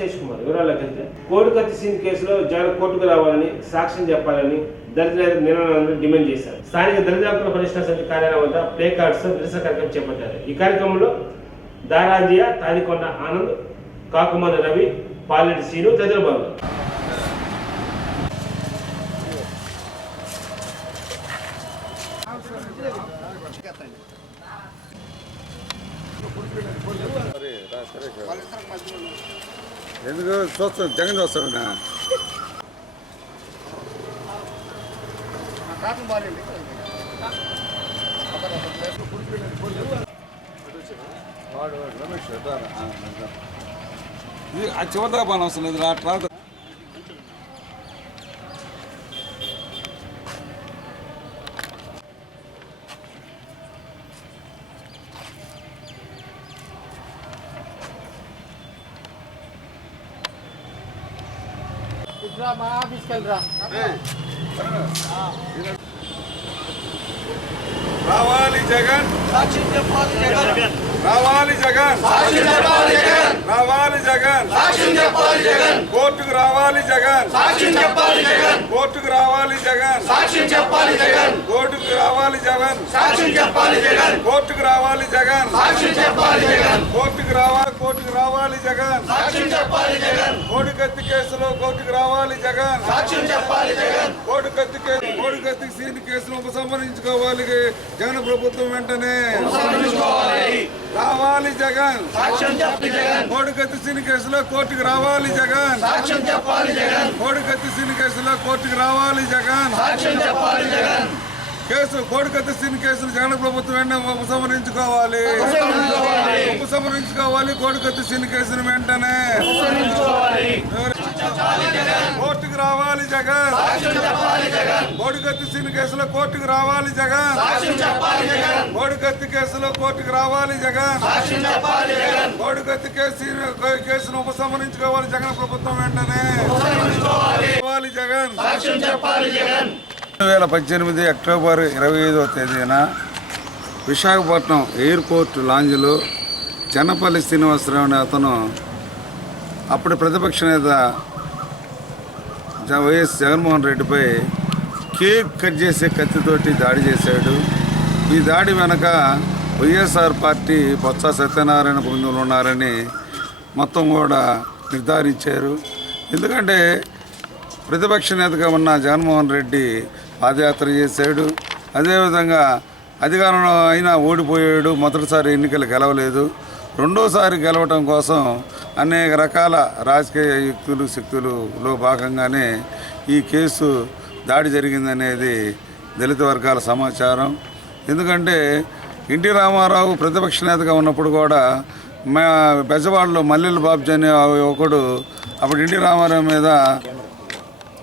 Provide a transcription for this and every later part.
శేష్ కుమార్ వివరాల్లోకి వెళ్తే కోడికత్తి సీన్ కేసులో జగన్ కోర్టుకు రావాలని సాక్ష్యం చెప్పాలని దళిత నేతలు నినాదాలను డిమాండ్ చేశారు. స్థానిక దళిత హక్కుల పరిరక్షణ సమితి కార్యాలయం వద్ద ప్లే కార్డ్స్ నిరసన కార్యక్రమం చేపట్టారు. ఈ కార్యక్రమంలో దారాంజియా, తాదికొండ ఆనంద్, కాకుమాన రవి, పాలెటి శ్రీను తదితరులు పాల్గొన్నారు. ఎందుకు చూస్తాను జగన్ చూస్తాడు ఆ చివరిదా పని అవసరం లేదు రా మా ఆఫీస్కి వెళ్ళరా. రావాలి జగన్, సాక్షి చెప్పాలి జగన్, రావాలి జగన్, సాక్షి చెప్పాలి జగన్, రావాలి జగన్, సాక్షి చెప్పాలి జగన్, కోర్టుకు రావాలి జగన్, సాక్షి చెప్పాలి జగన్, కోర్టుకు రావాలి జగన్, సాక్షి చెప్పాలి జగన్, కోర్టుకు రావాలి జగన్, సాక్షి చెప్పాలి జగన్, కోర్టుకు రావాలి జగన్, సాక్షి చెప్పాలి జగన్, కోర్టుకు రావాలి జగన్, సాక్షి చెప్పాలి జగన్, కోడికత్తి కేసులో కోర్టుకు రావాలి జగన్, సాక్షి చెప్పాలి జగన్, కోడికత్తి సీన్ కేసును ఉపసంహరించుకోవాలి జగన్ ప్రభుత్వం వెంటనే రావాలి జగన్, సాక్ష్యం చెప్పాలి జగన్, కోడికత్తి సీన్ కేసులో కోర్టుకు రావాలి జగన్, సాక్ష్యం చెప్పాలి జగన్, కోడికత్తి సీన్ కేసులో కోర్టుకు రావాలి జగన్, సాక్ష్యం చెప్పాలి జగన్, కోడికత్తి సీన్ కేసును జగన్ ప్రభుత్వం వెంటనే ఉపసంహరించుకోవాలి, కోడికత్తి సీన్ కేసును వెంటనే కోర్టుకు రావాలి జగన్, కోడికత్తి సీన్ కేసులో కోర్టుకు రావాలి జగన్, కోడికత్తి కేసులో కోర్టుకు రావాలి జగన్, కోడికత్తి కేసును ఉపసంహరించుకోవాలి జగన్ ప్రభుత్వం వెంటనే జగన్. 2018 అక్టోబర్ 25వ తేదీన విశాఖపట్నం ఎయిర్పోర్ట్ లాంజ్లో జనపల్లి శ్రీనివాసరావు అనే అతను అప్పటి ప్రతిపక్ష నేత వైఎస్ జగన్మోహన్ రెడ్డిపై కేక్ కట్ చేసే కత్తితోటి దాడి చేశాడు. ఈ దాడి వెనక వైఎస్ఆర్ పార్టీ బొత్స సత్యనారాయణ బృందంలో ఉన్నారని మొత్తం కూడా నిర్ధారించారు. ఎందుకంటే ప్రతిపక్ష నేతగా ఉన్న జగన్మోహన్ రెడ్డి పాదయాత్ర చేశాడు. అదేవిధంగా అధికారంలో అయినా ఓడిపోయాడు. మొదటిసారి ఎన్నికలు గెలవలేదు. రెండోసారి గెలవటం కోసం అనేక రకాల రాజకీయ యుక్తులు శక్తులలో భాగంగానే ఈ కేసు దాడి జరిగిందనేది దళిత వర్గాల సమాచారం. ఎందుకంటే ఎన్టీ రామారావు ప్రతిపక్ష నేతగా ఉన్నప్పుడు కూడా బెజవాడలో మల్లెల బాబ్జీ అనే ఒకడు అప్పుడు ఎన్టీ రామారావు మీద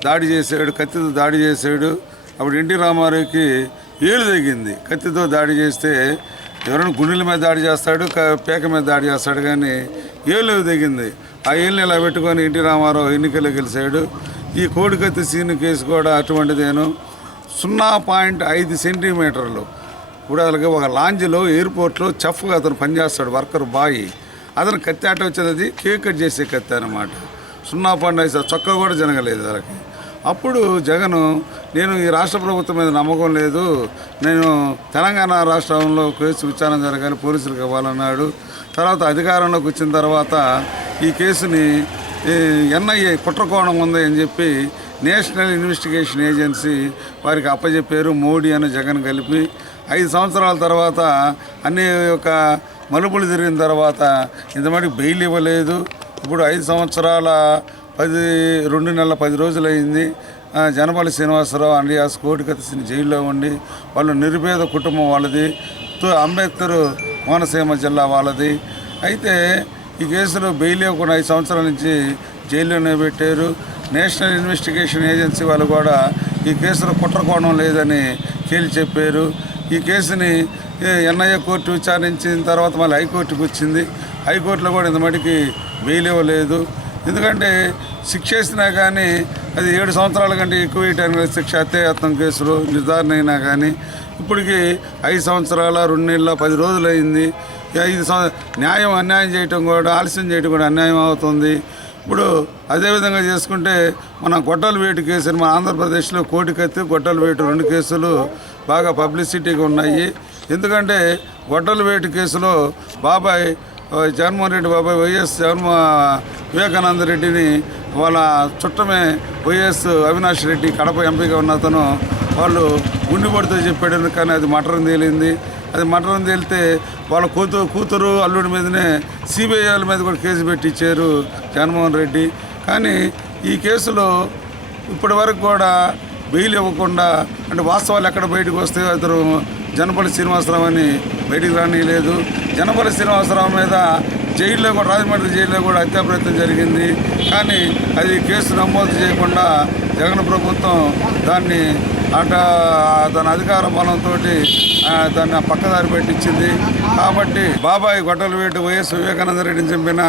దాడి చేశాడు, కత్తితో దాడి చేశాడు. అప్పుడు ఎన్టీ రామారావుకి ఏలు తెగింది. కత్తితో దాడి చేస్తే ఎవరైనా గుండెల మీద దాడి చేస్తాడు, పేక మీద దాడి చేస్తాడు, కానీ ఏలు తెగింది. ఆ ఏళ్ళని ఇలా పెట్టుకొని ఎన్టీ రామారావు ఎన్నికల్లో గెలిచాడు. ఈ కోడికత్తి సీన్ కేసు కూడా అటువంటిదేను. 0.5 సెంటీమీటర్లు ఇప్పుడు అలాగే ఒక లాంజ్లో ఎయిర్పోర్ట్లో చెఫ్గా అతను పనిచేస్తాడు, వర్కర్ బాయ్. అతను కత్తి ఆట వచ్చేది, అది కేక్ కట్ చేసే కత్తి అనమాట. 0.5 చొక్కా కూడా జరగలేదు వాళ్ళకి. అప్పుడు జగను, నేను ఈ రాష్ట్ర ప్రభుత్వం మీద నమ్మకం లేదు, నేను తెలంగాణ రాష్ట్రంలో కేసు విచారణ జరగాలి, పోలీసులకు ఇవ్వాలన్నాడు. తర్వాత అధికారంలోకి వచ్చిన తర్వాత ఈ కేసుని ఎన్ఐఏ కుట్రకోణం ఉంది అని చెప్పి నేషనల్ ఇన్వెస్టిగేషన్ ఏజెన్సీ వారికి అప్పచెప్పారు. మోడీ అని జగన్ కలిపి 5 సంవత్సరాల తర్వాత అన్ని యొక్క మలుపులు జరిగిన తర్వాత ఇంతమటికి బెయిల్ ఇవ్వలేదు. ఇప్పుడు 5 సంవత్సరాల 2 నెలల 10 రోజులు అయింది. జనపల్లి శ్రీనివాసరావు అలియాస్ కోడికత్తి జైల్లో ఉండి, వాళ్ళు నిరుపేద కుటుంబం వాళ్ళది, అంబేద్కర్ కోనసీమ జిల్లా వాళ్ళది. అయితే ఈ కేసులో బెయిల్ ఇవ్వకుండా 5 సంవత్సరాల నుంచి జైల్లోనే పెట్టారు. నేషనల్ ఇన్వెస్టిగేషన్ ఏజెన్సీ వాళ్ళు కూడా ఈ కేసులో కుట్రకోణం లేదని తేల్చి చెప్పారు. ఈ కేసుని ఎన్ఐఏ కోర్టు విచారించిన తర్వాత మళ్ళీ హైకోర్టుకు వచ్చింది. హైకోర్టులో కూడా ఇంతమటికి బెయిల్ ఇవ్వలేదు. ఎందుకంటే శిక్ష వేసినా కానీ అది 7 సంవత్సరాల కంటే ఎక్కువ వేయటానికి శిక్ష హత్యాయత్నం కేసులో నిర్ధారణ అయినా కానీ ఇప్పటికీ 5 సంవత్సరాల 2 నెలల 10 రోజులు అయింది. 5 న్యాయం అన్యాయం చేయటం కూడా, ఆలస్యం చేయటం కూడా అన్యాయం అవుతుంది. ఇప్పుడు అదేవిధంగా చేసుకుంటే మన గొడ్డలవేటు కేసుని మన ఆంధ్రప్రదేశ్లో కోటికత్తి గొడ్డలవేటు 2 కేసులు బాగా పబ్లిసిటీగా ఉన్నాయి. ఎందుకంటే గొడ్డలవేటు కేసులో బాబాయ్ జగన్మోహన్ రెడ్డి బాబాయ్ వివేకానంద రెడ్డిని వాళ్ళ చుట్టమే వైఎస్ అవినాష్ రెడ్డి కడప ఎంపీగా ఉన్న అతను వాళ్ళు గుండెపోటుతో చెప్పాడు. కానీ అది మటరం తేలింది. అది మటరం తేలితే వాళ్ళ కూతురు అల్లుడి మీదనే సిబిఐ వాళ్ళ మీద కూడా కేసు పెట్టించారు జగన్మోహన్ రెడ్డి. కానీ ఈ కేసులో ఇప్పటి వరకు కూడా బెయిల్ ఇవ్వకుండా, అంటే వాస్తవాలు ఎక్కడ బయటకు వస్తే అతను జనపల్లి శ్రీనివాసరావు అని బయటికి రానియలేదు. జనపల్లి శ్రీనివాసరావు మీద జైల్లో కూడా, రాజమండ్రి జైల్లో కూడా హత్యా ప్రయత్నం జరిగింది. కానీ అది కేసు నమోదు చేయకుండా జగన్ ప్రభుత్వం దాన్ని దాని అధికార బలంతో దాన్ని పక్కదారి పెట్టించింది. కాబట్టి బాబాయ్ గొడ్డలవేటు వైఎస్ వివేకానంద రెడ్డిని చంపిన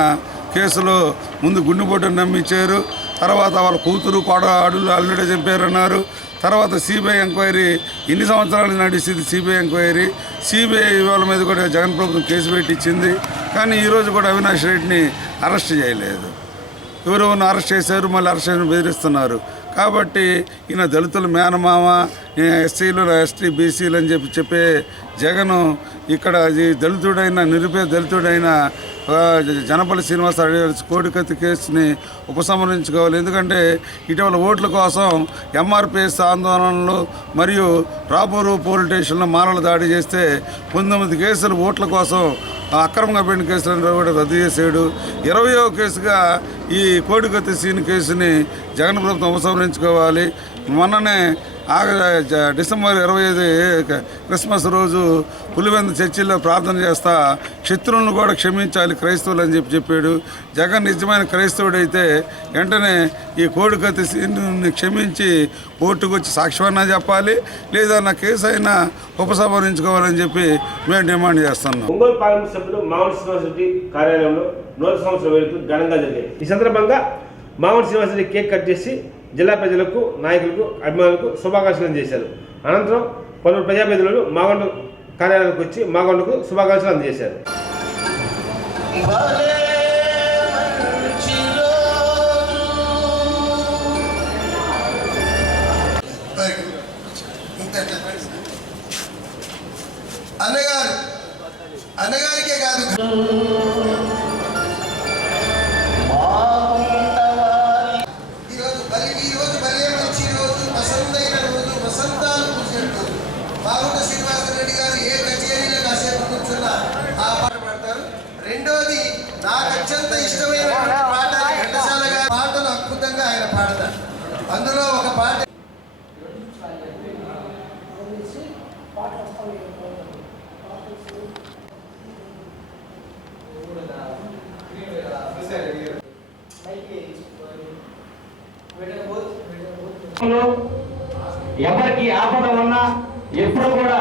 కేసులో ముందు గుండెపోటును నమ్మించారు. తర్వాత వాళ్ళ కూతురు అల్లుడే చంపారన్నారు. తర్వాత సిబిఐ ఎంక్వైరీ ఎన్ని సంవత్సరాలు నడిచింది సిబిఐ ఎంక్వైరీ. సిబిఐ వాళ్ళ మీద కూడా జగన్ ప్రభుత్వం కేసు పెట్టించింది. కానీ ఈరోజు కూడా అవినాష్ రెడ్డిని అరెస్ట్ చేయలేదు. ఎవరెవరిని అరెస్ట్ చేశారు, మళ్ళీ అరెస్ట్ చేసి బెదిరిస్తున్నారు. కాబట్టి ఈయన దళితుల మేనమామ, ఎస్సీలు ఎస్టీ బీసీలు అని చెప్పే జగను ఇక్కడ దళితుడైన నిరుపేద దళితుడైన జనపల్లి శ్రీనివాసరావు కోడికత్తి కేసుని ఉపసంహరించుకోవాలి. ఎందుకంటే ఇటీవల ఓట్ల కోసం ఎంఆర్పిఎస్ ఆందోళనలు మరియు రాపూరు పోలీస్ స్టేషన్లో మాలలు దాడి చేస్తే 19 కేసులు ఓట్ల కోసం అక్రమంగా పెట్టిన కేసులను కూడా రద్దు చేశాడు. 20వ కేసుగా ఈ కోడికత్తి సీన్ కేసుని జగన్ ప్రభుత్వం ఉపసంహరించుకోవాలి. మొన్ననే డిసెంబర్ 25 క్రిస్మస్ రోజు పులివెందు చర్చిల్లో ప్రార్థన చేస్తా శత్రువులను కూడా క్షమించాలి క్రైస్తవులు అని చెప్పాడు. జగన్ నిజమైన క్రైస్తవుడైతే వెంటనే ఈ కోడికత్తి సీన్ని క్షమించి కోర్టుకు వచ్చి సాక్ష్యాన్ని చెప్పాలి, లేదా నా కేసు అయినా ఉపసంహరించుకోవాలని చెప్పి మేము డిమాండ్ చేస్తున్నాం. ఒంగోలు పార్లమెంట్ సభ్యులు మామూలు శ్రీనివాసరెడ్డి కార్యాలయంలో 100వ సంవత్సరం వేడుకలు ఘనంగా జరిగాయి. ఈ సందర్భంగా మామూలు శ్రీనివాసరెడ్డి కేక్ కట్ చేసి జిల్లా ప్రజలకు, నాయకులకు, అభిమానులకు శుభాకాంక్షలు చేశారు. అనంతరం పలువురు ప్రజాప్రతినిధులు మాగొండ కార్యాలయానికి వచ్చి మాగొండకు శుభాకాంక్షలు అందజేశారు. అన్నగారికే కాదు, ఈరోజు భలే మంచి రోజు, వసంతైన రోజు, వసంతాలు పూసినట్టు మాగుంట శ్రీనివాసరెడ్డి గారు ఏ కచేరీలో కాసేపు కూర్చున్నా ఆ పాట పాడతారు. రెండోది నాకు అత్యంత ఇష్టమైన పాట ఘంటసాల గారి పాటలు అద్భుతంగా ఆయన పాడతారు. అందులో ఒక పాట ఎవరికి ఆపద ఉన్నా ఎప్పుడు కూడా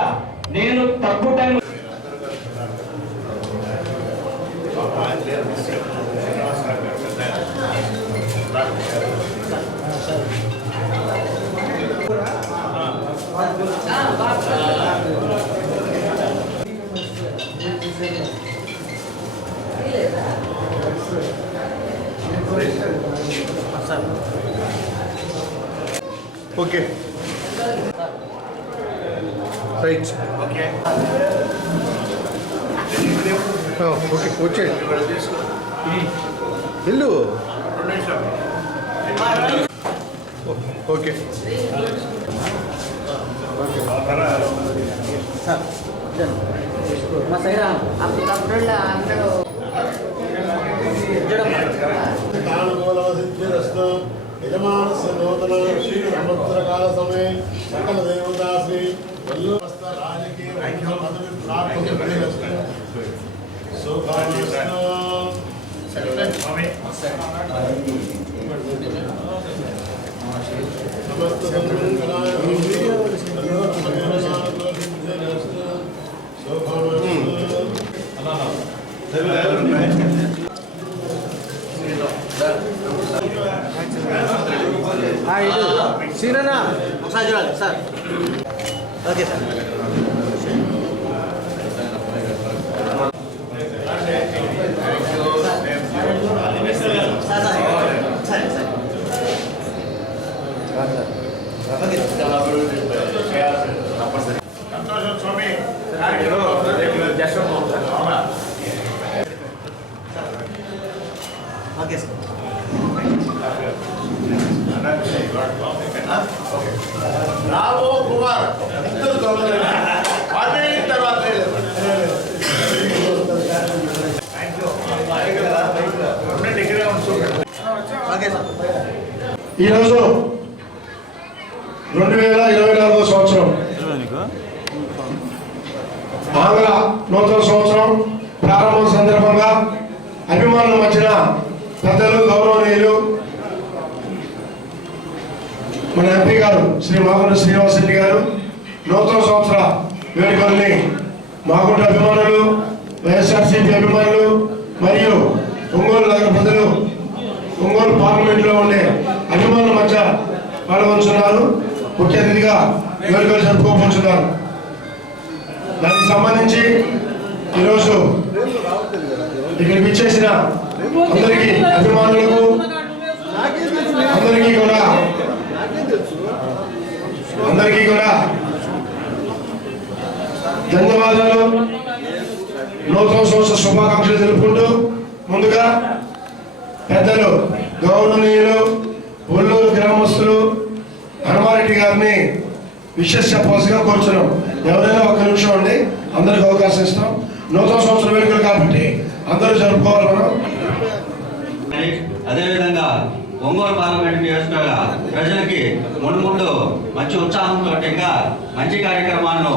నేను తక్కువ టైం ఓకే రైట్ ఓకే వచ్చే వెళ్ళు ఓకే మా సైడ్ అందరూ యజమానస్య నూతన సంవత్సరకాల సమయ సకల దేవతాశ్రీ వల్లస్త రాజకీయ పదవి ప్రాప్తి సీనా ఒకసారి చూడాలి సార్. Okay sir. సార్ ఈరోజు 2024 సంవత్సరం ఆంగ్ల నూతన సంవత్సరం ప్రారంభం సందర్భంగా అభిమానుల మధ్యన పెద్దలు గౌరవనీయులు మన ఎంపీ గారు శ్రీ మాగుంట శ్రీనివాసరెడ్డి గారు నూతన సంవత్సర వేడుకల్ని మాగుంట అభిమానులు, వైఎస్ఆర్సీపీ అభిమానులు మరియు ఒంగోలు నగర ప్రజలు, ఒంగోలు పార్లమెంట్లో ఉండే అభిమానుల మధ్య పాల్గొంటున్నారు. ముఖ్య అతిథిగా వేడుకలు జరుపుకోబోతున్నారు. దానికి సంబంధించి ఈరోజు ఇక్కడ విచ్చేసిన అందరికీ అభిమానులకు అందరికీ కూడా ధన్యవాదాలు, నూతన సంవత్సర శుభాకాంక్షలు తెలుపుకుంటూ ముందుగా పెద్దలు గౌరవనీయులు ఒల్లూరు గ్రామస్తులు హనుమారెడ్డి గారిని విశేష చెప్పవలసిగా కోరుచున్నాం. ఎవరైనా ఒక్క నిమిషం అండి, అందరికి అవకాశం ఇస్తాం. నూతన సంవత్సరం వేడుకలు కాబట్టి అందరూ జరుపుకోవాలి మనం. అదేవిధంగా ఒంగోలు పార్లమెంట్ నియోజకవర్గ ప్రజలకి ముందు మంచి ఉత్సాహంతో ఇంకా మంచి కార్యక్రమాలను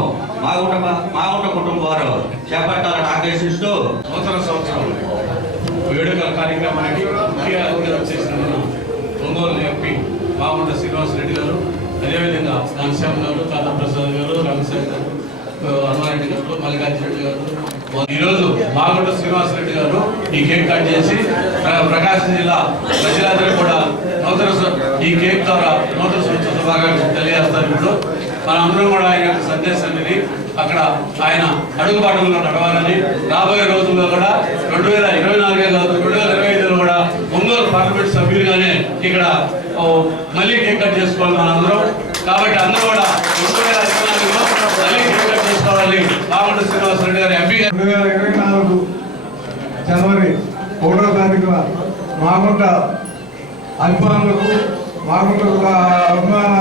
మాగుంట కుటుంబం వారు చేపట్టాలని ఆదేశిస్తూ నూతన సంవత్సరం వేడుకల కార్యక్రమానికి ముఖ్య అతిథిగా చేసిన మన ఒంగోలు ఎంపీ మాగుంట శ్రీనివాసరెడ్డి గారు, అదేవిధంగా ఘనశ్యామ్ గారు, తాతా ప్రసాద్ గారు, రంగసాయి గారు, హనుమారెడ్డి గారు, మల్లికార్జున రెడ్డి గారు, ఈరోజు మాగుంట శ్రీనివాసరెడ్డి గారు ఈ కేక్ కట్ చేసి ప్రకాశం జిల్లా ప్రజలందరూ కూడా ఈ కేక్ ద్వారా నూతన సంవత్సర శుభాకాంక్షలు తెలియజేస్తారు. ఇప్పుడు మనందరం కూడా ఆయన యొక్క సందేశాన్ని అక్కడ ఆయన అడుగుబాటులో నడవాలని, రాబోయే రోజుల్లో కూడా 2024 కాదు 2025లో కూడా ఒంగోలు పార్లమెంట్ సభ్యులుగానే ఇక్కడ మళ్ళీ కేక్ కట్ చేసుకోవాలి మనందరం. కాబట్టి అందరూ కూడా 2024లో మళ్ళీ కేక్ కట్ చేసుకోవాలి. మాగుంట శ్రీనివాసరెడ్డి గారు ఎంపీ గారు 2024 జనవరి 1వ తారీఖున మాగుంట అభిమానులకు, మాగుంట అభిమాన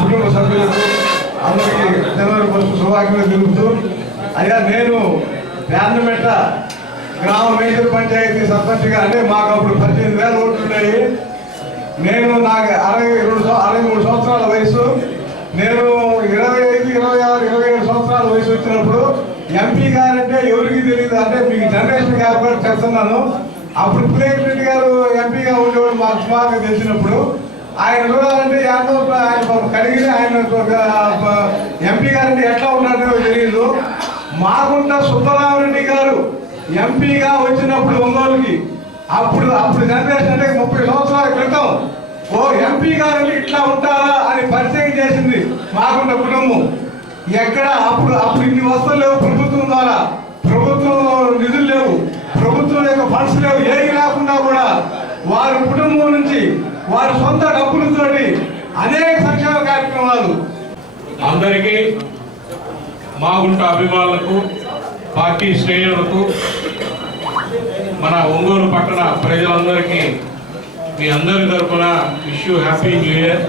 కుటుంబ సభ్యులకు అందరికీ జనవరి 1 శుభాకాంక్షలు తెలుపుతూ, అయ్యా నేను ప్యాన్నమెట్ట గ్రామ మేజర్ పంచాయతీ సర్పంచ్గా, అంటే మాకు అప్పుడు 18,000 ఓట్లు ఉన్నాయి. నేను నాకు 63 సంవత్సరాల వయసు. నేను 25, 26, 27 సంవత్సరాల వయసు వచ్చినప్పుడు ఎంపీ గారంటే ఎవరికి తెలియదు, అంటే మీకు జనరేషన్ గారు కూడా చెప్తున్నాను. అప్పుడు ప్లేట్ రెడ్డి గారు ఎంపీగా ఉండేవాడు మాకు సుమారుగా తెలిసినప్పుడు. ఆయన చూడాలంటే ఆయన కడిగి ఆయన ఎంపీ గారంటే ఎట్లా ఉన్నాడో తెలియదు. మాగుంట సుబ్బరామరెడ్డి గారు ఎంపీగా వచ్చినప్పుడు ఒంగోలుకి అప్పుడు జనరేషన్ అంటే 30 సంవత్సరాల క్రితం ఓ ఎంపీ గారు ఇట్లా ఉంటారా అని పరిచయం చేసింది మాగుంట కుటుంబం. ఎక్కడ అప్పుడు ఇన్ని వస్తువులు లేవు ప్రభుత్వం ద్వారా, ప్రభుత్వం నిధులు లేవు, ప్రభుత్వం యొక్క ఫండ్స్ లేవు, ఏమి లేకుండా కూడా వారి కుటుంబం నుంచి వారి సొంత డబ్బులతోటి అనేక సంక్షేమ కార్యక్రమాలు. అందరికీ, మాగుంట అభిమానులకు, పార్టీ శ్రేణులకు, మన ఒంగోలు పట్టణ ప్రజలందరికీ మీ అందరి తరఫున wish you happy new year.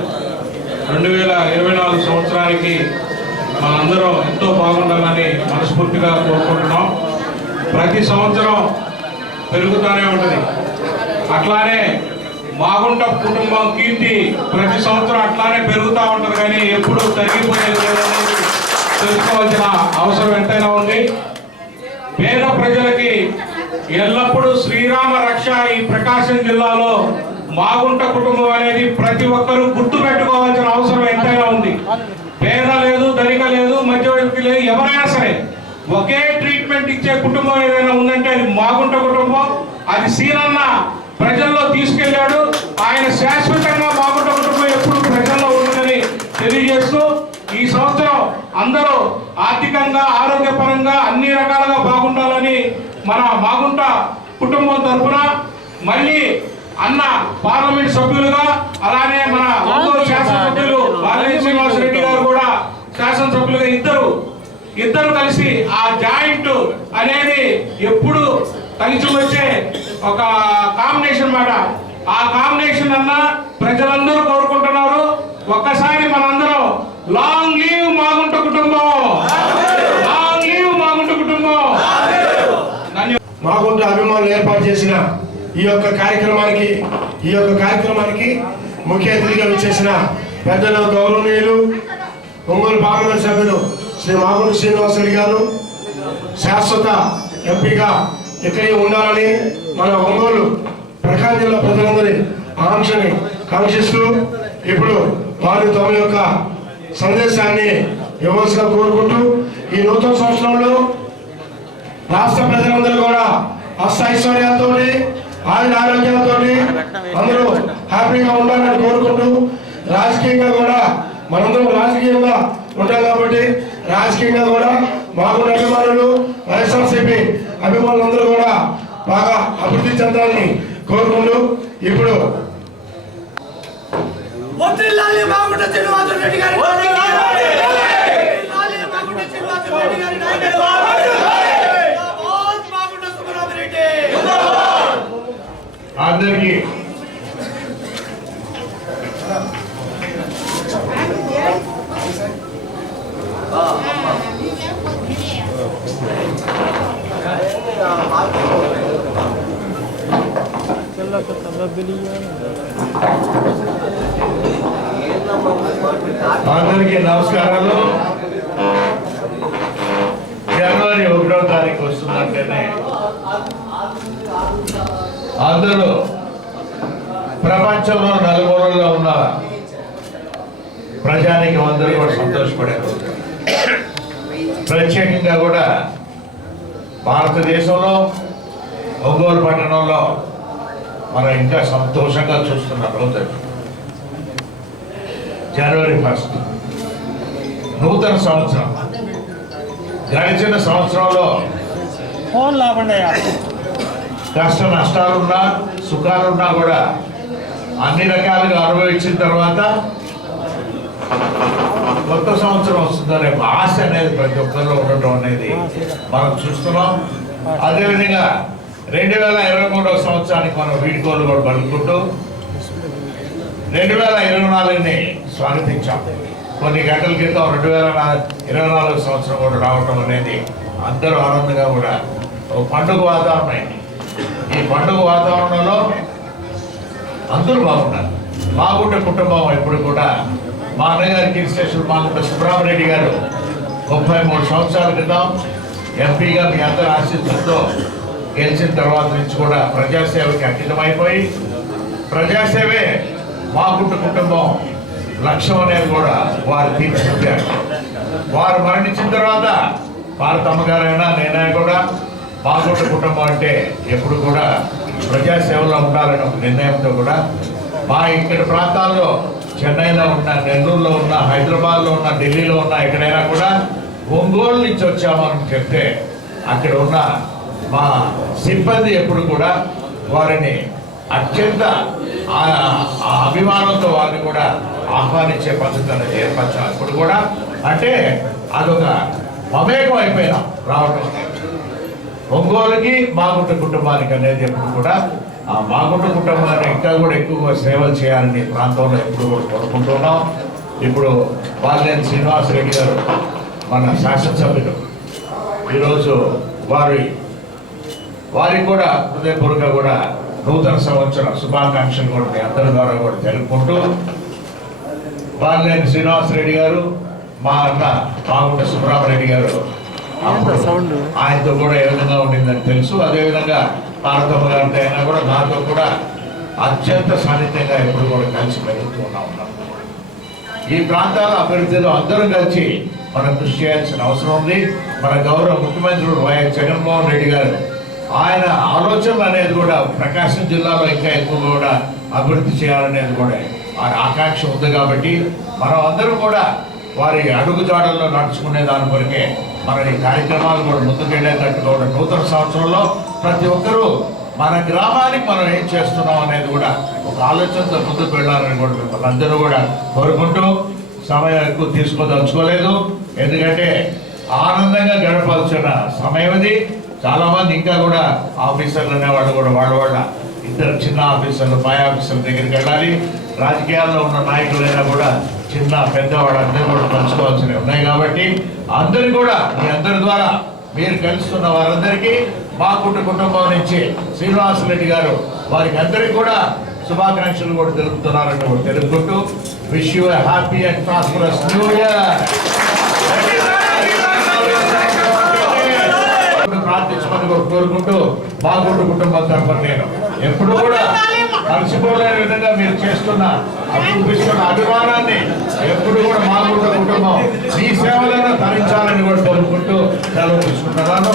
2024 సంవత్సరానికి మనందరం ఎంతో బాగుండాలని మనస్ఫూర్తిగా కోరుకుంటున్నాం. ప్రతి సంవత్సరం పెరుగుతూనే ఉంటుంది. అట్లానే మాగుంట కుటుంబం కీర్తి ప్రతి సంవత్సరం అట్లానే పెరుగుతూ ఉంటుంది, కానీ ఎప్పుడు తగ్గిపోయేది లేదని తెలుసుకోవాల్సిన అవసరం ఎంతైనా ఉంది. పేద ప్రజలకి ఎల్లప్పుడూ శ్రీరామ రక్ష. ఈ ప్రకాశం జిల్లాలో మాగుంట కుటుంబం అనేది ప్రతి ఒక్కరూ గుర్తు పెట్టుకోవాల్సిన అవసరం ఎంతైనా ఉంది. పేద లేదు, ధనిక లేదు, మధ్యవర్తి లేదు, ఎవరైనా సరే ఒకే ట్రీట్మెంట్ ఇచ్చే కుటుంబం ఏదైనా ఉందంటే అది మాగుంట కుటుంబం. అది సీనన్న ప్రజల్లో తీసుకెళ్లాడు. ఆయన శాశ్వతంగా మాగుంట కుటుంబం ఎప్పుడు ప్రజల్లో ఉంటుందని తెలియజేస్తూ, ఈ సంవత్సరం అందరూ ఆర్థికంగా, ఆరోగ్యపరంగా అన్ని రకాలుగా బాగుండాలని మన మాగుంట కుటుంబం తరఫున మళ్ళీ అన్న పార్లమెంట్ సభ్యులుగా, అలానే మన ఒంగోలు శాసనసభ్యులు బాలినేని శ్రీనివాసరెడ్డి గారు కూడా శాసనసభ్యులుగా ఇద్దరు కలిసి ఆ జాయింట్ అనేది ఎప్పుడు కలిసి వచ్చే ఒక కాంబినేషన్ మాట. ఆ కాంబినేషన్ అన్న ప్రజలందరూ కోరుకుంటున్నారు. ఒక్కసారి మనందరం లాంగ్ లీవ్ మాగుంట కుటుంబం, లాంగ్ లీవ్ మాగుంట కుటుంబం. మాగుంట అభిమానులు ఏర్పాటు చేసిన ఈ యొక్క కార్యక్రమానికి ముఖ్య అతిథిగా విచ్చేసిన పెద్దలు గౌరవనీయులు ఒంగోలు పార్లమెంట్ సభ్యులు శ్రీ మాగుంట శ్రీనివాసరెడ్డి గారు శాశ్వత ఎంపీగా ఇక్కడే ఉండాలని మన ఒంగోలు ప్రకాశం జిల్లా ప్రజలందరి ఆకాంక్షని కాంక్షిస్తూ ఇప్పుడు వారు తమ యొక్క సందేశాన్ని ఇవ్వాల్సిగా కోరుకుంటూ ఈ నూతన సంవత్సరంలో రాష్ట్ర ప్రజలందరూ కూడా అష్టైశ్వర్యాలతో ఆయుర ఆరోగ్యాలతో అందరూ హ్యాపీగా ఉండాలని కోరుకుంటూ రాజకీయంగా కూడా మనందరం రాజకీయంగా ఉంటాం కాబట్టి రాజకీయంగా కూడా మాకు అభిమానులు వైఎస్ఆర్సీపీ అభిమానులందరూ కూడా బాగా అభివృద్ధి చెందాలని కోరుకుంటూ ఇప్పుడు అందరికీ అందరికీ నమస్కారాలు. జనవరి 1వ తారీఖు వస్తుందంటేనే అందరూ ప్రపంచంలో నలుమూలల్లో ఉన్న ప్రజానికి అందరూ కూడా సంతోషపడారు. ప్రత్యేకంగా కూడా భారతదేశంలో ఒంగోలు పట్టణంలో మనం ఇంకా సంతోషంగా చూస్తున్న రోజు జనవరి 1 నూతన సంవత్సరం. గడిచిన సంవత్సరంలో కష్ట నష్టాలున్నా సుఖాలున్నా కూడా అన్ని రకాలుగా అనుభవించిన తర్వాత కొత్త సంవత్సరం వస్తుందనే ఆశ అనేది ప్రతి ఒక్కరిలో ఉండటం అనేది మనం చూస్తున్నాం. అదేవిధంగా 2023వ సంవత్సరానికి మనం వీడ్కోలు కూడా పలుకుంటూ 2024ని స్వాగతించాం. కొన్ని గంటల క్రితం 2024 సంవత్సరం కూడా రావటం అనేది అందరూ ఆనందంగా కూడా ఒక పండుగ వాతావరణం అయింది. ఈ పండుగ వాతావరణంలో అందరూ బాగున్నారు. మాగుంట కుటుంబం ఎప్పుడు కూడా మా అన్నగారి కీర్తిశేషులు మాగుంట సుబ్రహ్మరెడ్డి గారు 33 సంవత్సరాల క్రితం ఎంపీగా మీ అందరి ఆశీస్సులతో గెలిచిన తర్వాత నుంచి కూడా ప్రజాసేవకి అంకితమైపోయి ప్రజాసేవే మాగుంట కుటుంబం లక్ష్యం అనేది కూడా వారు తీర్చిదిద్దారు. వారు మరణించిన తర్వాత భారతమ్మ గారైనా నేనైనా కూడా మాగుంట కుటుంబం అంటే ఎప్పుడు కూడా ప్రజాసేవలో ఉండాలని ఒక నిర్ణయంతో కూడా మా ఇక్కడ ప్రాంతాల్లో చెన్నైలో ఉన్న, నెల్లూరులో ఉన్న, హైదరాబాద్లో ఉన్న, ఢిల్లీలో ఉన్న ఎక్కడైనా కూడా ఒంగోలు నుంచి వచ్చామని చెప్తే అక్కడ ఉన్న మా సిబ్బంది ఎప్పుడు కూడా వారిని అత్యంత అభిమానంతో వారిని కూడా ఆహ్వానించే పద్ధతి అనేది ఏర్పరచాం. ఇప్పుడు కూడా అంటే అదొక మమేకం అయిపోయినాం రావటం ఒంగోలుకి మాగుంట కుటుంబానికి అనేది ఎప్పుడు కూడా ఆ మాగుంట కుటుంబాన్ని ఇంకా కూడా ఎక్కువగా సేవలు చేయాలని ప్రాంతంలో ఎప్పుడు కూడా కోరుకుంటున్నాం. ఇప్పుడు బాలినేని శ్రీనివాసరెడ్డి గారు మన శాసనసభ్యులు ఈరోజు వారికి కూడా హృదయపూర్వకంగా కూడా నూతన సంవత్సర శుభాకాంక్షలు కూడా మీ అందరి ద్వారా కూడా తెలుపుకుంటూ బాలినేని శ్రీనివాసరెడ్డి గారు మా అన్న మాగుంట సుబ్రహ్మరెడ్డి గారు ఆయనతో కూడా ఏ విధంగా ఉండిందని తెలుసు. అదేవిధంగా భారతమ్మ గారితో అయినా కూడా నాతో కూడా అత్యంత సాన్నిధ్యంగా ఎప్పుడు కూడా కలిసి పెరుగుతూ ఉన్నాం. ఈ ప్రాంతాల అభివృద్ధిలో అందరం కలిసి మనం కృషి చేయాల్సిన అవసరం ఉంది. మన గౌరవ ముఖ్యమంత్రులు వైఎస్ జగన్మోహన్ రెడ్డి గారు ఆయన ఆలోచనలు అనేది కూడా ప్రకాశం జిల్లాలో ఇంకా ఎక్కువ కూడా అభివృద్ధి చేయాలనేది కూడా ఆకాంక్ష ఉంది. కాబట్టి మనం అందరం కూడా వారి అడుగుజాడల్లో నడుచుకునే దాని కొరకే మన ఈ కార్యక్రమాలు కూడా ముందుకెళ్ళేటట్టు కూడా నూతన సంవత్సరంలో ప్రతి ఒక్కరూ మన గ్రామానికి మనం ఏం చేస్తున్నాం అనేది కూడా ఒక ఆలోచనతో ముందుకు వెళ్ళాలని కూడా మిమ్మల్ని అందరూ కూడా కోరుకుంటూ సమయం ఎక్కువ తీసుకోదలుచుకోలేదు. ఎందుకంటే ఆనందంగా గడపాల్సిన సమయం ఇది. చాలామంది ఇంకా కూడా ఆఫీసర్లు అనేవాళ్ళు కూడా వాళ్ళ ఇద్దరు చిన్న ఆఫీసర్లు పై ఆఫీసర్ల దగ్గరికి వెళ్ళాలి. రాజకీయాల్లో ఉన్న నాయకులైనా కూడా చిన్న పెద్దవాళ్ళు అందరూ కూడా పంచుకోవాల్సినవి ఉన్నాయి. కాబట్టి అందరు కూడా మీ అందరి ద్వారా మీరు కలుస్తున్న వారందరికీ మాగుంట కుటుంబం నుంచి శ్రీనివాసరెడ్డి గారు వారికి అందరికీ కూడా శుభాకాంక్షలు కూడా తెలుపుతున్నారని కూడా తెలుపుకుంటూ wish you happy and prosperous new year. ప్రార్థించమని కోరుకుంటూ మాగుంట కుటుంబం తరఫున నేను ఎప్పుడు కూడా కలిసిపోలేని విధంగా మీరు చేస్తున్న చూపిస్తున్న అభిమానాన్ని ఎప్పుడు కూడా మాగుంట కుటుంబం మీ సేవలను తరించాలని కూడా కోరుకుంటూ సెలవు తీసుకుంటున్నాను.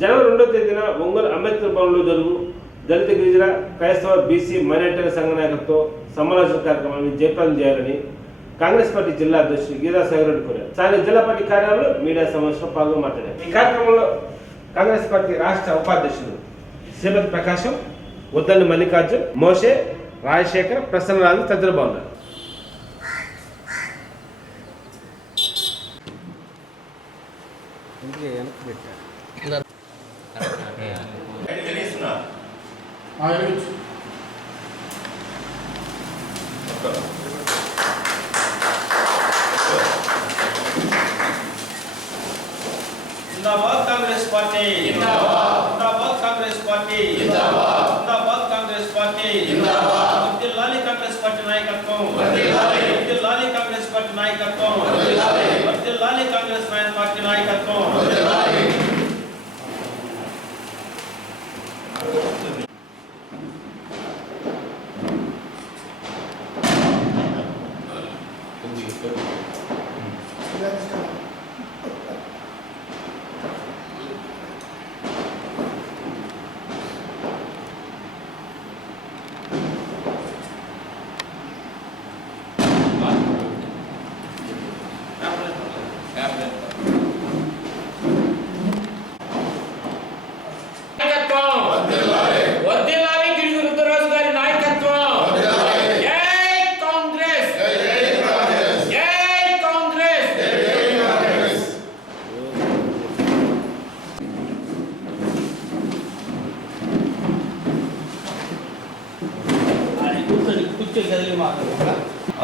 జనవరి 2వ తేదీన ఒంగోలు అంబేద్కర్ భవన్లో జరుగు దళిత గిరిజన క్రైస్తవ బీసీ మైనారిటీల సంఘ నాయకులతో సమాలోచన కార్యక్రమాన్ని జయప్రదం చేయాలని కాంగ్రెస్ పార్టీ జిల్లా అధ్యక్షుడు గీతాసాగర్ రెడ్డి కోరారు. స్థానిక జిల్లా పార్టీ కార్యాలయంలో మీడియా సమావేశంలో పాల్గొని మాట్లాడారు. ఈ కార్యక్రమంలో కాంగ్రెస్ పార్టీ రాష్ట్ర ఉపాధ్యక్షులు శ్రీమతి ప్రకాశం, ఉద్దండి మల్లికార్జున్, మోషే, రాజశేఖర్, ప్రసన్నరాజు తదితరులు బాగున్నారు. जिंदाबाद कांग्रेस पार्टी जिंदाबाद कांग्रेस पार्टी जिंदाबाद कांग्रेस पार्टी वर्धिल्लाली कांग्रेस पार्टी नायकत्వం वर्धिल्लाली कांग्रेस पार्टी नायकत्వం वर्धिल्लाली कांग्रेस पार्टी नायकत्వం.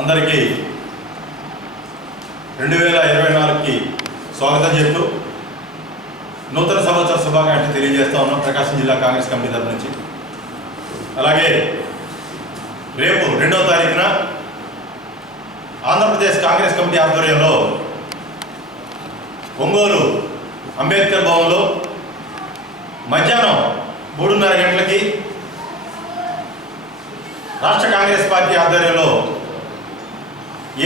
అందరికీ 2024కి స్వాగతం చెప్తూ నూతన సంవత్సర శుభాకాంక్షలు తెలియజేస్తా ఉన్నాం ప్రకాశం జిల్లా కాంగ్రెస్ కమిటీ తరఫు నుంచి. అలాగే రేపు 2వ తారీఖున ఆంధ్రప్రదేశ్ కాంగ్రెస్ కమిటీ ఆధ్వర్యంలో ఒంగోలు అంబేద్కర్ భవన్లో మధ్యాహ్నం 3:30 గంటలకి రాష్ట్ర కాంగ్రెస్ పార్టీ ఆధ్వర్యంలో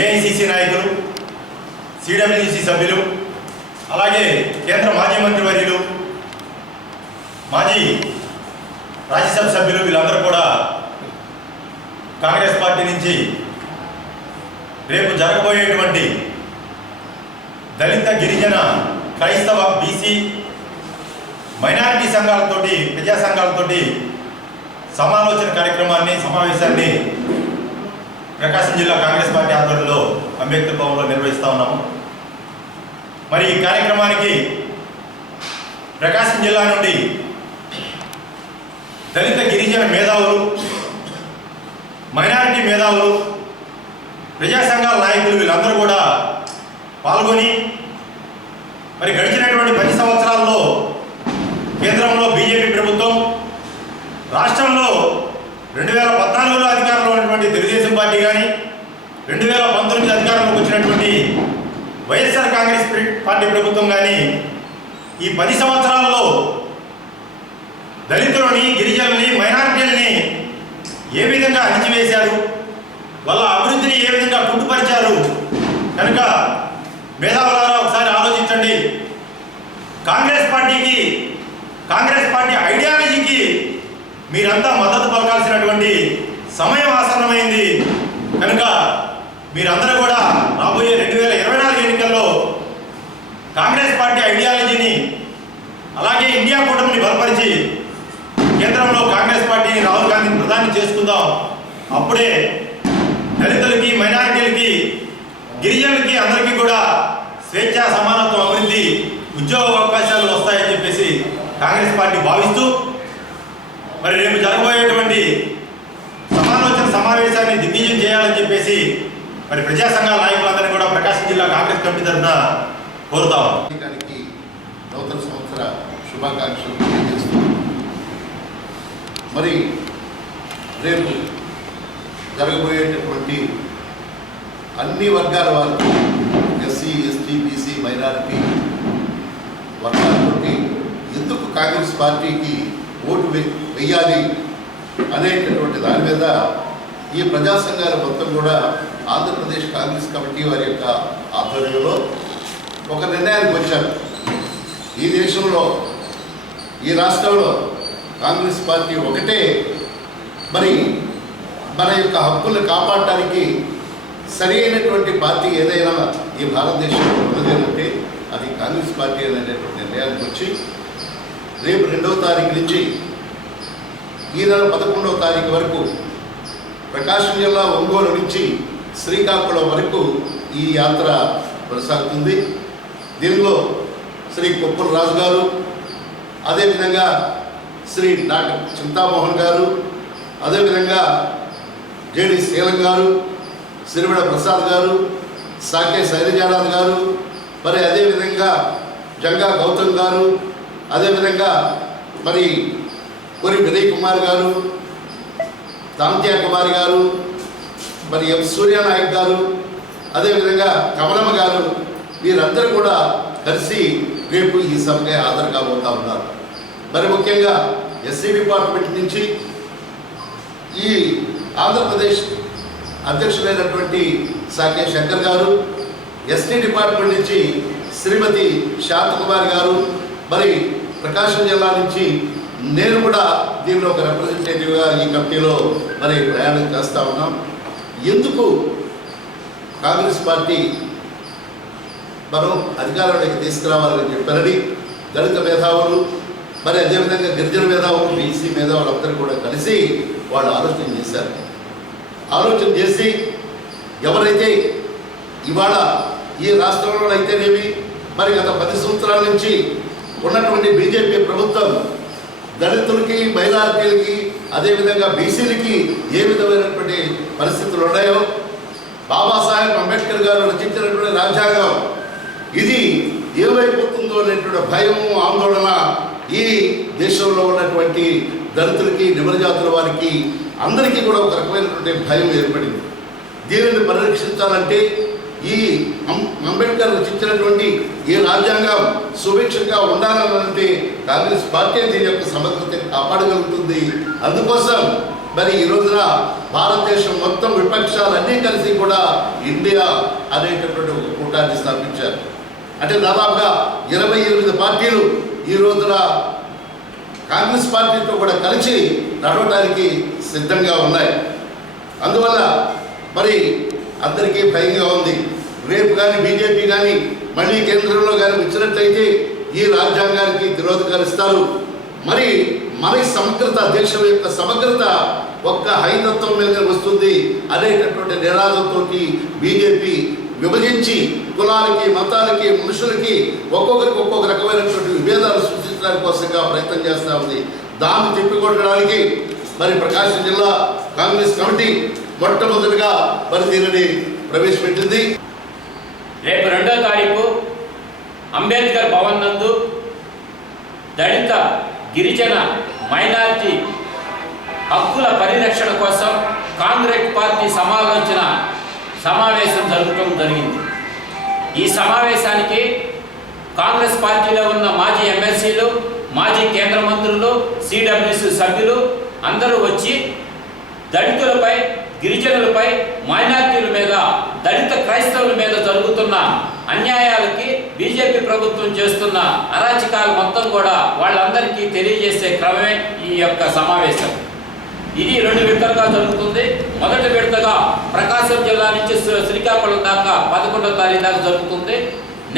ఏఐసిసి నాయకులు, సిడబ్ల్యూసి సభ్యులు, అలాగే కేంద్ర మాజీ మంత్రివర్యులు, మాజీ రాజ్యసభ సభ్యులు వీళ్ళందరూ కూడా కాంగ్రెస్ పార్టీ నుంచి రేపు జరగబోయేటువంటి దళిత, గిరిజన, క్రైస్తవ, బీసీ, మైనారిటీ సంఘాలతోటి, ప్రజా సంఘాలతోటి సమావేశాన్ని ప్రకాశం జిల్లా కాంగ్రెస్ పార్టీ ఆధ్వర్యంలో అంబేద్కర్ భవన్లో నిర్వహిస్తూ ఉన్నాము. మరి ఈ కార్యక్రమానికి ప్రకాశం జిల్లా నుండి దళిత, గిరిజన మేధావులు, మైనారిటీ మేధావులు, ప్రజా సంఘాల నాయకులు వీళ్ళందరూ కూడా పాల్గొని మరి గడిచినటువంటి 10 సంవత్సరాల్లో కేంద్రంలో బీజేపీ ప్రభుత్వం, రాష్ట్రంలో 2014లో అధికారంలో ఉన్నటువంటి తెలుగుదేశం పార్టీ కానీ, 2019 అధికారంలోకి వచ్చినటువంటి వైఎస్ఆర్ కాంగ్రెస్ పార్టీ ప్రభుత్వం కానీ ఈ 10 సంవత్సరాల్లో దళితులని, గిరిజనులని, మైనారిటీలని ఏ విధంగా అణిచివేశారు, వాళ్ళ అభివృద్ధిని ఏ విధంగా కుంటుపరిచారు కనుక మేధావులారా ఒకసారి ఆలోచించండి. కాంగ్రెస్ పార్టీ ఐడియాలజీకి మీరంతా మద్దతు పలకాల్సినటువంటి సమయం ఆసన్నమైంది కనుక మీరందరూ కూడా రాబోయే 2024 ఎన్నికల్లో కాంగ్రెస్ పార్టీ ఐడియాలజీని అలాగే ఇండియా కూటమిని బలపరిచి కేంద్రంలో కాంగ్రెస్ పార్టీని రాహుల్ గాంధీని ప్రధాని చేసుకుందాం. అప్పుడే దళితులకి, మైనారిటీలకి, గిరిజనులకి అందరికీ కూడా స్వేచ్ఛ, సమానత్వం, అభివృద్ధి, ఉద్యోగ అవకాశాలు వస్తాయని చెప్పేసి కాంగ్రెస్ పార్టీ భావిస్తూ మరి రేపు జరగబోయేటువంటి సమావేశాన్ని దిగ్విజయం చేయాలని చెప్పేసి మరి ప్రజా సంఘాల నాయకులందరినీ కూడా ప్రకాశం జిల్లా కాంగ్రెస్ కమిటీ తరఫున కోరుతాం. నూతన సంవత్సర శుభాకాంక్షలు తెలియజేస్తూ మరి రేపు జరగబోయేటటువంటి అన్ని వర్గాల వారికి, ఎస్సీ, ఎస్టీ, బీసీ, మైనారిటీ వర్గాలతోటి ఎందుకు కాంగ్రెస్ పార్టీకి ఓటు వెయ్యాలి అనేటటువంటి దాని మీద ఈ ప్రజా సంఘాల మొత్తం కూడా ఆంధ్రప్రదేశ్ కాంగ్రెస్ కమిటీ వారి యొక్క ఆధ్వర్యంలో ఒక నిర్ణయానికి వచ్చారు. ఈ దేశంలో, ఈ రాష్ట్రంలో కాంగ్రెస్ పార్టీ ఒకటే మరి మన యొక్క హక్కులను కాపాడటానికి సరి అయినటువంటి పార్టీ ఏదైనా ఈ భారతదేశంలో ఉన్నదేనంటే అది కాంగ్రెస్ పార్టీ అనేటటువంటి నిర్ణయానికి వచ్చి రేపు 2వ తారీఖు నుంచి ఈ నెల 11వ తారీఖు వరకు ప్రకాశం జిల్లా ఒంగోలు నుంచి శ్రీకాకుళం వరకు ఈ యాత్ర కొనసాగుతుంది. దీనిలో శ్రీ కొప్పుల రాజు గారు, అదేవిధంగా శ్రీ డాక్టర్ చింతామోహన్ గారు, అదేవిధంగా జేడి శీలం గారు, సిరివిడ ప్రసాద్ గారు, సాకే శైలజానాథ్ గారు, మరి అదేవిధంగా జంగా గౌతమ్ గారు, అదేవిధంగా మరి కొరి వినయ్ కుమార్ గారు, తాంత్యా కుమార్ గారు, మరి ఎం సూర్యనాయక్ గారు, అదేవిధంగా కమలమ్మ గారు, వీరందరూ కూడా కలిసి రేపు ఈ సభకి హాజరు కాబోతా ఉన్నారు. మరి ముఖ్యంగా ఎస్సీ డిపార్ట్మెంట్ నుంచి ఈ ఆంధ్రప్రదేశ్ అధ్యక్షులైనటువంటి సాకే శంకర్ గారు, ఎస్టీ డిపార్ట్మెంట్ నుంచి శ్రీమతి శాంతకుమారి గారు, మరి ప్రకాశం జిల్లా నుంచి నేను కూడా దీనిలో ఒక రిప్రజెంటేటివ్గా ఈ కమిటీలో మరి ప్రయాణం చేస్తూ ఉన్నాం. ఎందుకు కాంగ్రెస్ పార్టీ మనం అధికారంలోకి తీసుకురావాలని చెప్పారని దళిత మేధావులు, మరి అదేవిధంగా గిరిజన మేధావులు, బీసీ మేధావులు అందరూ కూడా కలిసి వాళ్ళు ఆలోచన చేశారు. ఆలోచన చేసి ఎవరైతే ఇవాళ ఈ రాష్ట్రంలో అయితేనేమి మరి గత 10 సంవత్సరాల నుంచి ఉన్నటువంటి బీజేపీ ప్రభుత్వం దళితులకి, మైనారిటీలకి, అదేవిధంగా బీసీలకి ఏ విధమైనటువంటి పరిస్థితులు ఉన్నాయో, బాబాసాహెబ్ అంబేద్కర్ గారు రచించినటువంటి రాజ్యాంగం ఇది ఏమైపోతుందో అనేటువంటి భయం, ఆందోళన ఈ దేశంలో ఉన్నటువంటి దళితులకి, నిమ్న జాతుల వారికి అందరికీ కూడా ఒక రకమైనటువంటి భయం ఏర్పడింది. దీనిని పరిరక్షించాలంటే ఈ అంబేద్కర్ రచించినటువంటి ఈ రాజ్యాంగం సుభిక్షంగా ఉండాలంటే కాంగ్రెస్ పార్టీ దీని యొక్క సమగ్రత కాపాడగలుగుతుంది. అందుకోసం మరి ఈ రోజున భారతదేశం మొత్తం విపక్షాలన్నీ కలిసి కూడా ఇండియా అనేటటువంటి ఒక కూటాన్ని స్థాపించారు. అంటే దాదాపుగా 28 పార్టీలు ఈ రోజున కాంగ్రెస్ పార్టీతో కూడా కలిసి నడవడానికి సిద్ధంగా ఉన్నాయి. అందువల్ల మరి అందరికీ భయంగా ఉంది. రేపు కానీ బీజేపీ కానీ మళ్ళీ కేంద్రంలో కానీ వచ్చినట్లయితే ఈ రాజ్యాంగానికి తిరోధకరిస్తారు. మరి మన సమగ్రత, దేశం యొక్క సమగ్రత ఒక్క హైందత్వం మీద వస్తుంది అనేటటువంటి నినాదంతో బీజేపీ విభజించి కులాలకి, మతాలకి, మనుషులకి ఒక్కొక్కరికి ఒక్కొక్క రకమైనటువంటి విభేదాలు సృష్టించడానికి కోసంగా ప్రయత్నం చేస్తూ ఉంది. దాన్ని తిప్పికొట్టడానికి మరి ప్రకాశం జిల్లా కాంగ్రెస్ కమిటీ మొట్టమొదటిగా మరి దీనిని ప్రవేశపెట్టింది. రేపు 2వ తారీఖు అంబేద్కర్ భవన్ నందు దళిత, గిరిజన, మైనారిటీ హక్కుల పరిరక్షణ కోసం కాంగ్రెస్ పార్టీ సమావేశం జరగటం జరిగింది. ఈ సమావేశానికి కాంగ్రెస్ పార్టీలో ఉన్న మాజీ ఎమ్మెల్సీలు, మాజీ కేంద్ర మంత్రులు, సిడబ్ల్యూసి సభ్యులు అందరూ వచ్చి దళితులపై, గిరిజనులపై, మైనారిటీల మీద, దళిత క్రైస్తవుల మీద జరుగుతున్న అన్యాయాలకి, బీజేపీ ప్రభుత్వం చేస్తున్న అరాచకాలు మొత్తం కూడా వాళ్ళందరికీ తెలియజేసే క్రమమే ఈ యొక్క సమావేశం. ఇది 2 విడతలుగా జరుగుతుంది. మొదటి విడతగా ప్రకాశం జిల్లా నుంచి శ్రీకాకుళం దాకా 11వ తారీఖు దాకా జరుగుతుంది.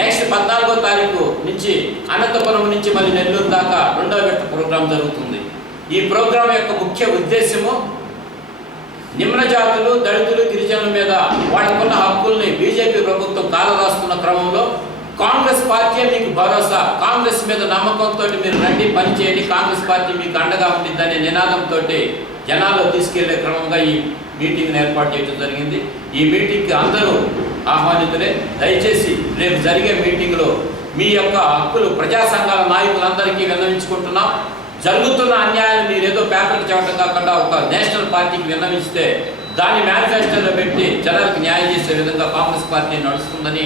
నెక్స్ట్ 14వ తారీఖు నుంచి అనంతపురం నుంచి మళ్ళీ నెల్లూరు దాకా 2వ విడత ప్రోగ్రాం జరుగుతుంది. ఈ ప్రోగ్రాం యొక్క ముఖ్య ఉద్దేశము నిమ్న జాతులు, దళితులు, గిరిజనుల మీద వాళ్ళకున్న హక్కుల్ని బీజేపీ ప్రభుత్వం కాలరాస్తున్న క్రమంలో కాంగ్రెస్ పార్టీ మీకు భరోసా, కాంగ్రెస్ మీద నమ్మకంతో మీరు రండి, పని చేయండి, కాంగ్రెస్ పార్టీ మీకు అండగా ఉంటుందనే నినాదంతో జనాల్లో తీసుకెళ్లే క్రమంగా ఈ మీటింగ్ని ఏర్పాటు చేయడం జరిగింది. ఈ మీటింగ్కి అందరూ ఆహ్వానితులే. దయచేసి రేపు జరిగే మీటింగ్లో మీ యొక్క హక్కులు ప్రజా సంఘాల నాయకులందరికీ విన్నవించుకుంటున్నాం. జరుగుతున్న అన్యాయాలు మీరు ఏదో పేపర్కి చెప్పడం కాకుండా ఒక నేషనల్ పార్టీకి విన్నవిస్తే దాన్ని మేనిఫెస్టోలో పెట్టి జనాలకు న్యాయం చేసే విధంగా కాంగ్రెస్ పార్టీ నడుస్తుందని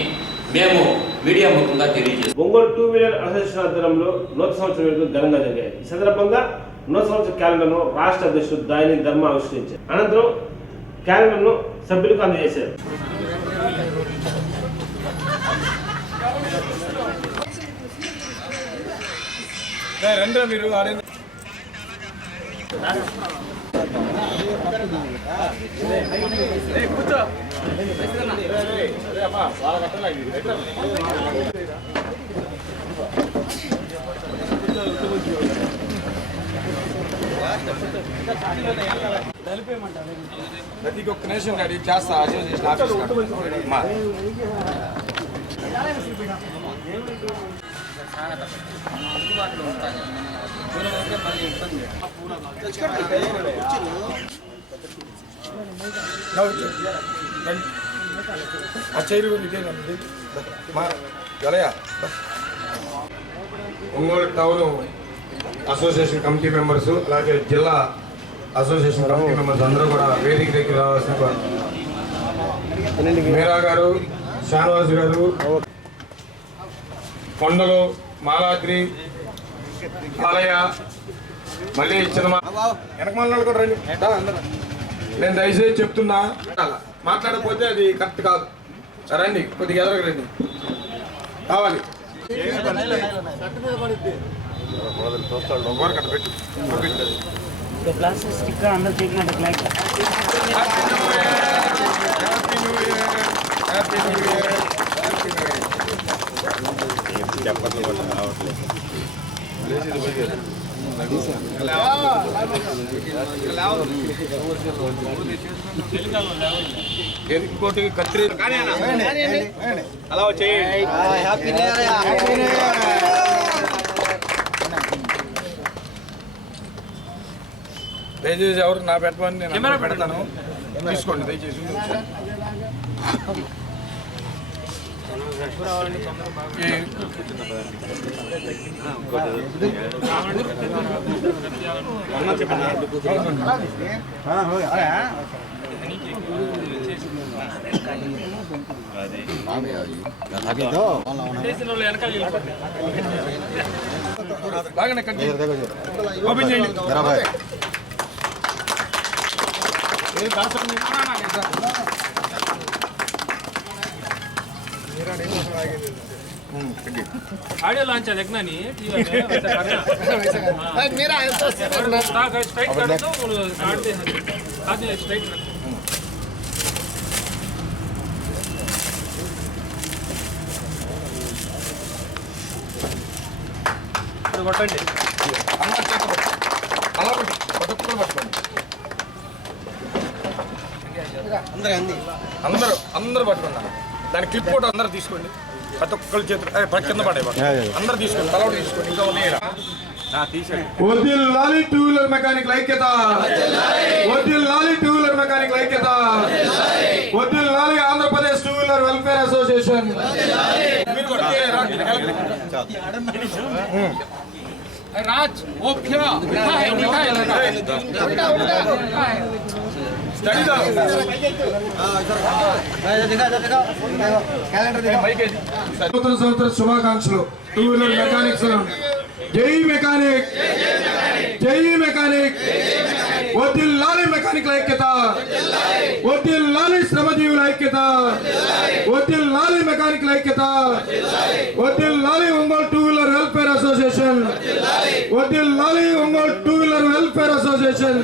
మేము మీడియా ముఖంగా తెలియజేస్తాం. ఒంగోలు 2 వీలర్ అసోసియేషన్ ఆధ్వర్యంలో నూతన సంవత్సరం వేడుకలు ఘనంగా జరిగాయి. ఈ సందర్భంగా నూతన సంవత్సర క్యాలెండర్ను రాష్ట్ర అధ్యక్షుడు దాయిని ధర్మ ఆవిష్కరించారు. అనంతరం క్యాలెండర్ను సభ్యులకు అందజేశారు. ప్రతి ఒక్క నిమిషం రెడీ చేస్తా. Association office Ongole town association committee members, అలాగే జిల్లా అసోసియేషన్ కమిటీ మెంబర్స్ అందరూ కూడా వేదిక దగ్గర రావాల్సిన మీరా గారు, షానవాజ్ గారు, కొండలు, మాలాద్రి, ఆలయ, మళ్ళీ ఇచ్చిన వెనక మళ్ళీ కూడా రండి. నేను దయచేసి చెప్తున్నా, మాట్లాడకపోతే అది కరెక్ట్ కాదు. రండి, కొద్దిగా ఎదురుగా రండి. కావాలి ఇంకోటి కత్తిరి అలా చేయండి. దయచేసి ఎవరు నా పెట్టమని నేను పెడతాను, తీసుకోండి దయచేసి. ఆడియో లాంచ్ అది ఎగ్నాని స్ట్రైట్ స్ట్రైట్ కొట్టండి అందరూ పట్టుకున్నారు. దాని క్లిప్ ఫోటో అందరూ తీసుకోండి. ప్రతి ఒక్కరి చేతులు కింద పడే అందరూ తీసుకోండి. తలవాటు తీసుకోండి. ఇంకా ఉన్నాయా? వర్ధిల్లాలి టూ వీలర్ మెకానిక్ ఐక్యత, వర్ధిల్లాలి టూ వీలర్ మెకానిక్ ఐక్యత, వర్ధిల్లాలి Andhra Pradesh two wheeler welfare association. Raj okay నూతన సంవత్సర శుభాకాంక్షలు టూ వీలర్ మెకానిక్స్. జై మెకానిక్, జై మెకానిక్. వర్ధిల్లాలి మెకానిక్ల ఐక్యత, వర్ధిల్లాలి శ్రమజీవుల ఐక్యత, వర్ధిల్లాలి మెకానిక్ల ఐక్యత, వర్ధిల్లాలి Ongole two wheeler welfare association, వర్ధిల్లాలి Ongole two wheeler welfare association.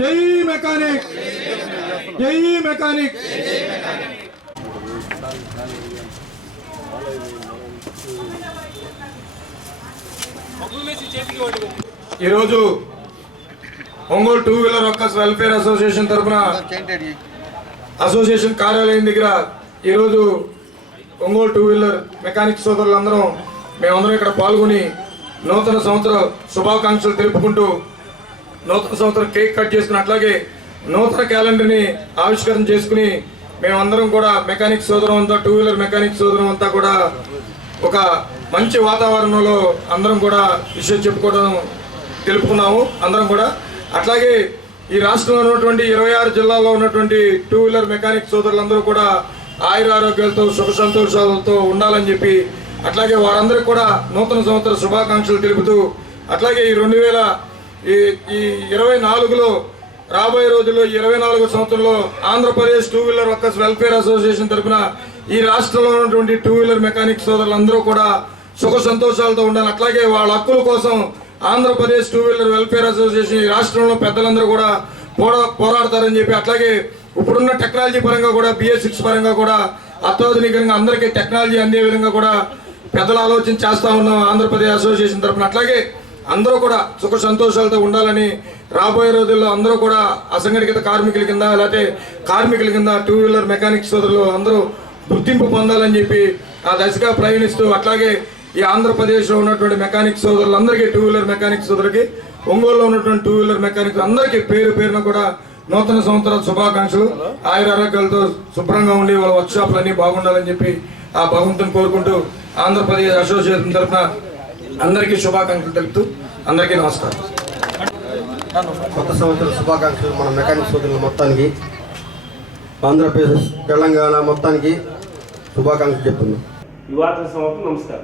జై మెకానిక్, జై మెకానిక్. ఈరోజు Ongole two wheeler workers welfare association తరఫున అసోసియేషన్ కార్యాలయం దగ్గర ఈరోజు ఒంగోలు టూ వీలర్ మెకానిక్ సోదరులందరం మేమందరం ఇక్కడ పాల్గొని నూతన సంవత్సర శుభాకాంక్షలు తెలుపుకుంటూ నూతన సంవత్సరం కేక్ కట్ చేసుకుని అట్లాగే నూతన క్యాలెండర్ని ఆవిష్కరణ చేసుకుని మేమందరం కూడా మెకానిక్ సోదరం అంతా టూ వీలర్ మెకానిక్ సోదరం అంతా కూడా ఒక మంచి వాతావరణంలో అందరం కూడా విషయం చెప్పుకోవడం తెలుపుకున్నాము అందరం కూడా. అట్లాగే ఈ రాష్ట్రంలో ఉన్నటువంటి 26 జిల్లాల్లో ఉన్నటువంటి టూ వీలర్ మెకానిక్ సోదరులందరూ కూడా ఆయురారోగ్యాలతో సుఖ సంతోషాలతో ఉండాలని చెప్పి అట్లాగే వారందరికీ కూడా నూతన సంవత్సర శుభాకాంక్షలు తెలుపుతూ అట్లాగే ఈ 2024లో రాబోయే రోజుల్లో 24వ సంవత్సరంలో Andhra Pradesh two wheeler workers welfare association తరఫున ఈ రాష్ట్రంలో ఉన్నటువంటి టూ వీలర్ మెకానిక్ సోదరులందరూ కూడా సుఖ సంతోషాలతో ఉండాలి. అట్లాగే వాళ్ళ హక్కుల కోసం Andhra Pradesh two wheeler welfare association ఈ రాష్ట్రంలో పెద్దలందరూ కూడా పోరాడతారని చెప్పి అట్లాగే ఇప్పుడున్న టెక్నాలజీ పరంగా కూడా BS6 పరంగా కూడా అత్యాధునికంగా అందరికీ టెక్నాలజీ అందే విధంగా కూడా పెద్దలు ఆలోచన చేస్తూ ఉన్నాం ఆంధ్రప్రదేశ్ అసోసియేషన్ తరఫున. అట్లాగే అందరూ కూడా సుఖ సంతోషాలతో ఉండాలని రాబోయే రోజుల్లో అందరూ కూడా అసంఘటిత కార్మికుల కింద లేకపోతే కార్మికుల కింద టూ వీలర్ మెకానిక్ సోదరులు అందరూ గుర్తింపు పొందాలని చెప్పి ఆ దశగా ప్రయాణిస్తూ అట్లాగే ఈ ఆంధ్రప్రదేశ్లో ఉన్నటువంటి మెకానిక్ సోదరులందరికీ టూ వీలర్ మెకానిక్ సోదరులకి ఒంగోలులో ఉన్నటువంటి టూ వీలర్ మెకానిక్ అందరికీ పేరు పేరున కూడా నూతన సంవత్సర శుభాకాంక్షలు. ఆయురారోగ్యాలతో శుభ్రంగా ఉండి వాళ్ళ వర్క్షాప్లు అన్నీ బాగుండాలని చెప్పి ఆ భగవంతుని కోరుకుంటూ ఆంధ్రప్రదేశ్ అసోసియేషన్ తరఫున అందరికీ శుభాకాంక్షలు తెలుపుతూ అందరికీ నమస్కారం. కొత్త సంవత్సర శుభాకాంక్షలు మన మెకానిక్ సోదరుల మొత్తానికి ఆంధ్రప్రదేశ్ తెలంగాణ మొత్తానికి శుభాకాంక్షలు చెప్తున్నాం. యువత సంవత్సరం నమస్కారం.